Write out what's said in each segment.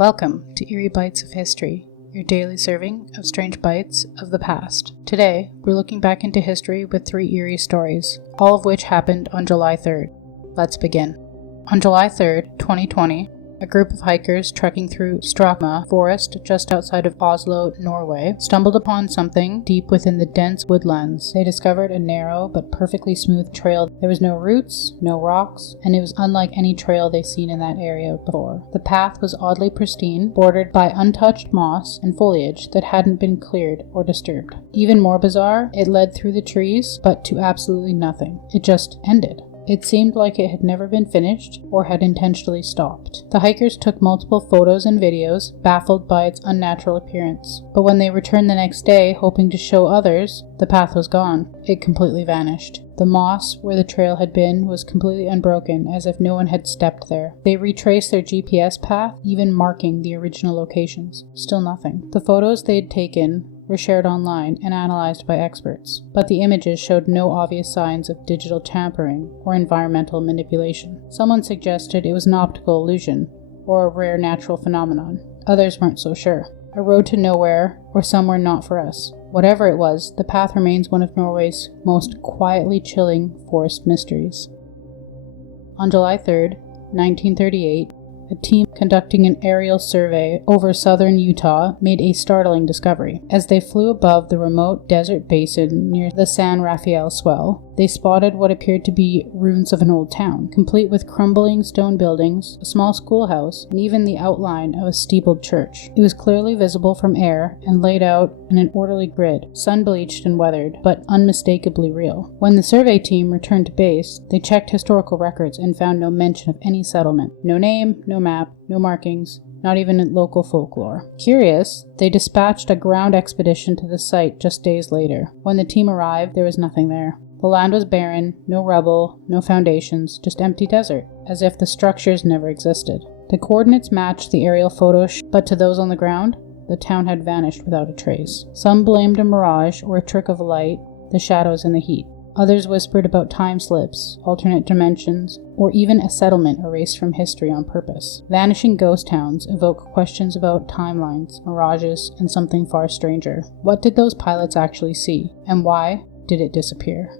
Welcome to Eerie Bites of History, your daily serving of strange bites of the past. Today, we're looking back into history with 3 eerie stories, all of which happened on July 3rd. Let's begin. On July 3rd, 2020, a group of hikers trekking through Strakma forest just outside of Oslo, Norway, stumbled upon something deep within the dense woodlands. They discovered a narrow but perfectly smooth trail. There was no roots, no rocks, and it was unlike any trail they'd seen in that area before. The path was oddly pristine, bordered by untouched moss and foliage that hadn't been cleared or disturbed. Even more bizarre, it led through the trees, but to absolutely nothing. It just ended. It seemed like it had never been finished or had intentionally stopped. The hikers took multiple photos and videos, baffled by its unnatural appearance. But when they returned the next day, hoping to show others, the path was gone. It completely vanished. The moss where the trail had been was completely unbroken, as if no one had stepped there. They retraced their GPS path, even marking the original locations. Still nothing. The photos they'd taken were shared online and analyzed by experts, but the images showed no obvious signs of digital tampering or environmental manipulation. Someone suggested it was an optical illusion or a rare natural phenomenon. Others weren't so sure. A road to nowhere or somewhere not for us. Whatever it was, the path remains one of Norway's most quietly chilling forest mysteries. On July 3rd, 1938, a team conducting an aerial survey over southern Utah made a startling discovery. As they flew above the remote desert basin near the San Rafael Swell, they spotted what appeared to be ruins of an old town, complete with crumbling stone buildings, a small schoolhouse, and even the outline of a steepled church. It was clearly visible from air and laid out in an orderly grid, sun-bleached and weathered, but unmistakably real. When the survey team returned to base, they checked historical records and found no mention of any settlement. No name, no map, no markings, not even local folklore. Curious, they dispatched a ground expedition to the site just days later. When the team arrived, there was nothing there. The land was barren, no rubble, no foundations, just empty desert, as if the structures never existed. The coordinates matched the aerial photos, but to those on the ground, the town had vanished without a trace. Some blamed a mirage or a trick of light, the shadows and the heat. Others whispered about time slips, alternate dimensions, or even a settlement erased from history on purpose. Vanishing ghost towns evoke questions about timelines, mirages, and something far stranger. What did those pilots actually see, and why did it disappear?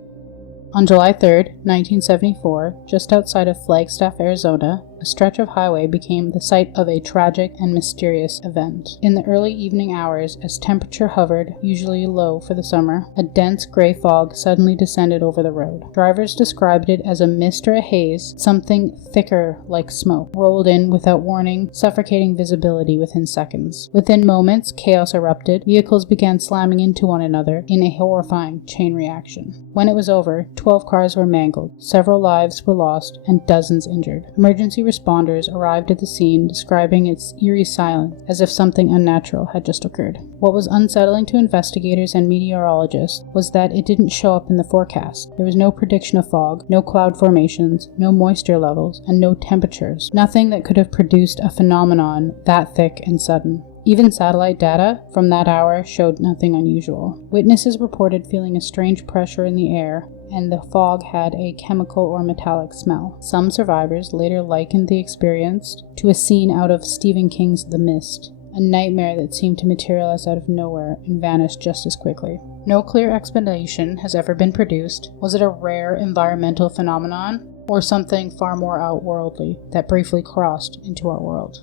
On July 3rd, 1974, just outside of Flagstaff, Arizona, a stretch of highway became the site of a tragic and mysterious event. In the early evening hours, as temperature hovered, usually low for the summer, a dense gray fog suddenly descended over the road. Drivers described it as a mist or a haze, something thicker like smoke, rolled in without warning, suffocating visibility within seconds. Within moments, chaos erupted. Vehicles began slamming into one another in a horrifying chain reaction. When it was over, 12 cars were mangled, several lives were lost, and dozens injured. Emergency responders arrived at the scene, describing its eerie silence as if something unnatural had just occurred. What was unsettling to investigators and meteorologists was that it didn't show up in the forecast. There was no prediction of fog, no cloud formations, no moisture levels, and no temperatures. Nothing that could have produced a phenomenon that thick and sudden. Even satellite data from that hour showed nothing unusual. Witnesses reported feeling a strange pressure in the air, and the fog had a chemical or metallic smell. Some survivors later likened the experience to a scene out of Stephen King's The Mist, a nightmare that seemed to materialize out of nowhere and vanish just as quickly. No clear explanation has ever been produced. Was it a rare environmental phenomenon, or something far more outworldly that briefly crossed into our world?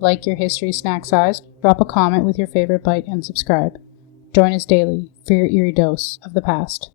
Like your history snack-sized, drop a comment with your favorite bite and subscribe. Join us daily for your eerie dose of the past.